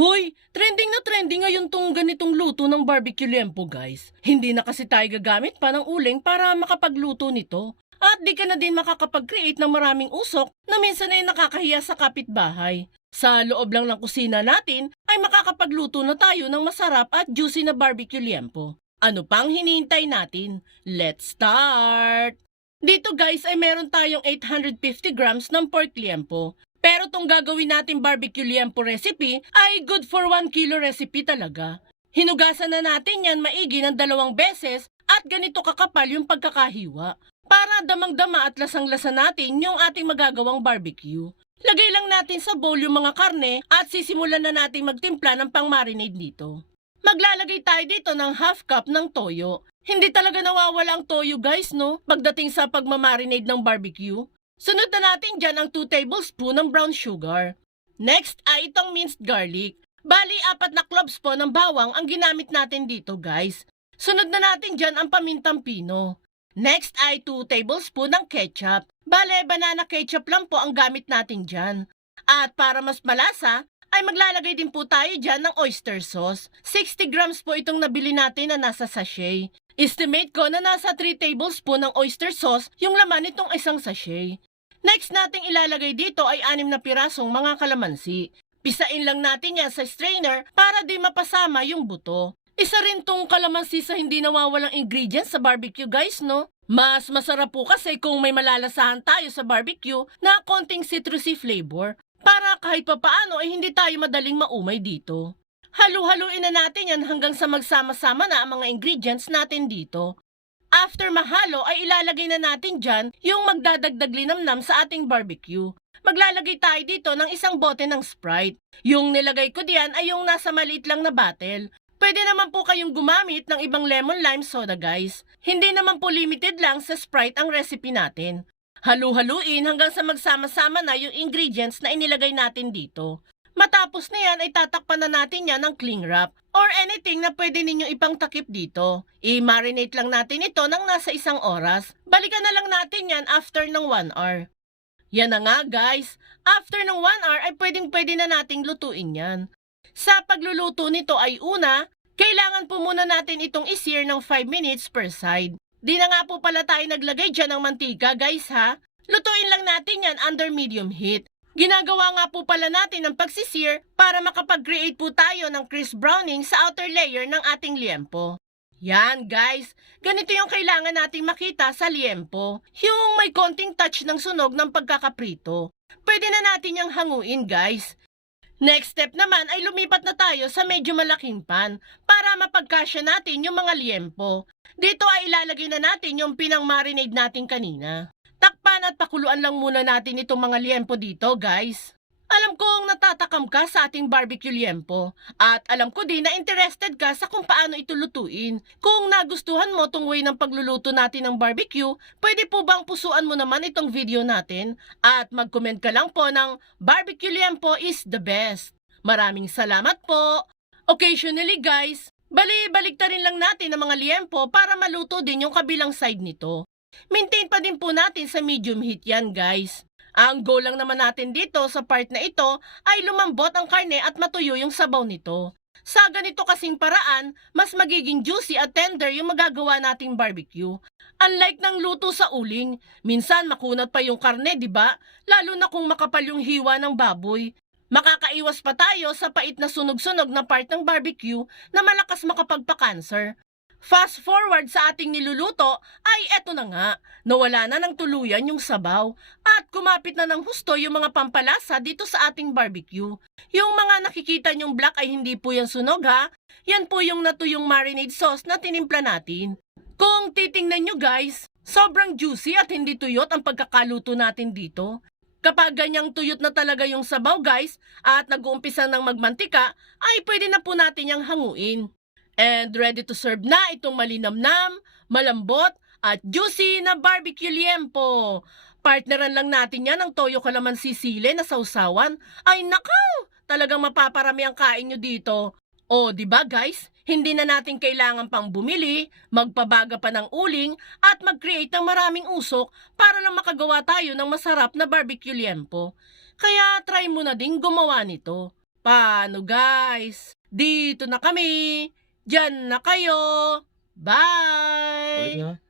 Hoy, trending na trending ngayon tong ganitong luto ng barbecue liempo guys. Hindi na kasi tayo gagamit pa ng uling para makapagluto nito. At di ka na din makakapag-create ng maraming usok na minsan ay nakakahiya sa kapitbahay. Sa loob lang ng kusina natin ay makakapagluto na tayo ng masarap at juicy na barbecue liempo. Ano pang hinihintay natin? Let's start! Dito guys ay meron tayong 850 grams ng pork liempo. Pero tong gagawin natin barbecue liempo recipe ay good for 1 kilo recipe talaga. Hinugasan na natin yan maigi ng dalawang beses at ganito kakapal yung pagkakahiwa para damang-dama at lasang-lasa natin yung ating magagawang barbecue. Lagay lang natin sa bowl yung mga karne at sisimulan na natin magtimpla ng pang-marinade dito. Maglalagay tayo dito ng half cup ng toyo. Hindi talaga nawawala ang toyo guys no pagdating sa pagmamarinade ng barbecue. Sunod na natin dyan ang 2 tablespoon ng brown sugar. Next ay itong minced garlic. Bali, apat na cloves po ng bawang ang ginamit natin dito guys. Sunod na natin dyan ang pamintang pino. Next ay 2 tablespoon ng ketchup. Bale, banana ketchup lang po ang gamit natin dyan. At para mas malasa, ay maglalagay din po tayo dyan ng oyster sauce. 60 grams po itong nabili natin na nasa sachet. Estimate ko na nasa 3 tablespoon ng oyster sauce yung laman nitong isang sachet. Next nating ilalagay dito ay anim na pirasong mga kalamansi. Pisain lang natin yan sa strainer para di mapasama yung buto. Isa rin tong kalamansi sa hindi nawawalang ingredients sa barbecue guys, no? Mas masarap po kasi kung may malalasahan tayo sa barbecue na konting citrusy flavor para kahit papaano ay hindi tayo madaling maumay dito. Halu-haluin na natin yan hanggang sa magsama-sama na ang mga ingredients natin dito. After mahalo ay ilalagay na natin dyan yung magdadagdag linamnam sa ating barbecue. Maglalagay tayo dito ng isang bote ng Sprite. Yung nilagay ko diyan ay yung nasa maliit lang na bottle. Pwede naman po kayong gumamit ng ibang lemon lime soda guys. Hindi naman po limited lang sa Sprite ang recipe natin. Halu-haluin hanggang sa magsama-sama na yung ingredients na inilagay natin dito. Matapos na yan ay tatakpan na natin yan ng cling wrap or anything na pwede ninyo ipang takip dito. I-marinate lang natin ito ng nasa isang oras. Balikan na lang natin yan after ng 1 hour. Yan na nga guys, after ng 1 hour ay pwedeng pwede na nating lutuin yan. Sa pagluluto nito ay una, kailangan po muna natin itong isir ng 5 minutes per side. Di na nga po pala tayo naglagay dyan ng mantika guys ha. Lutuin lang natin yan under medium heat. Ginagawa nga po pala natin ang pagsisir para makapag-create po tayo ng crisp browning sa outer layer ng ating liempo. Yan guys, ganito yung kailangan nating makita sa liempo. Yung may konting touch ng sunog ng pagkakaprito. Pwede na natin yung hanguin guys. Next step naman ay lumipat na tayo sa medyo malaking pan para mapagkasya natin yung mga liempo. Dito ay ilalagay na natin yung pinang-marinade natin kanina. Takpan at pakuluan lang muna natin itong mga liempo dito, guys. Alam kong natatakam ka sa ating barbecue liempo at alam ko din na interested ka sa kung paano ito lutuin. Kung nagustuhan mo tong way ng pagluluto natin ng barbecue, pwede po bang pusuan mo naman itong video natin at mag-comment ka lang po ng barbecue liempo is the best. Maraming salamat po! Occasionally guys, bali-balik rin lang natin ang mga liempo para maluto din yung kabilang side nito. Maintain pa din po natin sa medium heat yan guys. Ang goal lang naman natin dito sa part na ito ay lumambot ang karne at matuyo yung sabaw nito. Sa ganito kasing paraan, mas magiging juicy at tender yung magagawa nating barbecue. Unlike ng luto sa uling, minsan makunat pa yung karne, di ba? Lalo na kung makapal yung hiwa ng baboy. Makakaiwas pa tayo sa pait na sunog-sunog na part ng barbecue na malakas makapagpa-cancer. Fast forward sa ating niluluto ay eto na nga, nawala na ng tuluyan yung sabaw at kumapit na ng husto yung mga pampalasa dito sa ating barbecue. Yung mga nakikita nyong black ay hindi po yan sunog ha, yan po yung natuyong marinade sauce na tinimpla natin. Kung titingnan nyo guys, sobrang juicy at hindi tuyot ang pagkakaluto natin dito. Kapag ganyang tuyot na talaga yung sabaw guys at nag-uumpisa ng magmantika, ay pwede na po natin yung hanguin. And ready to serve na itong malinamnam, malambot, at juicy na barbecue liempo. Partneran lang natin yan ng toyo kalamansi sile na sausawan. Ay nakaw! Talagang mapaparami ang kain nyo dito. O, di ba guys? Hindi na natin kailangan pang bumili, magpabaga pa ng uling, at mag-create ng maraming usok para lang makagawa tayo ng masarap na barbecue liempo. Kaya try mo na ding gumawa nito. Paano guys? Dito na kami. Diyan na kayo! Bye!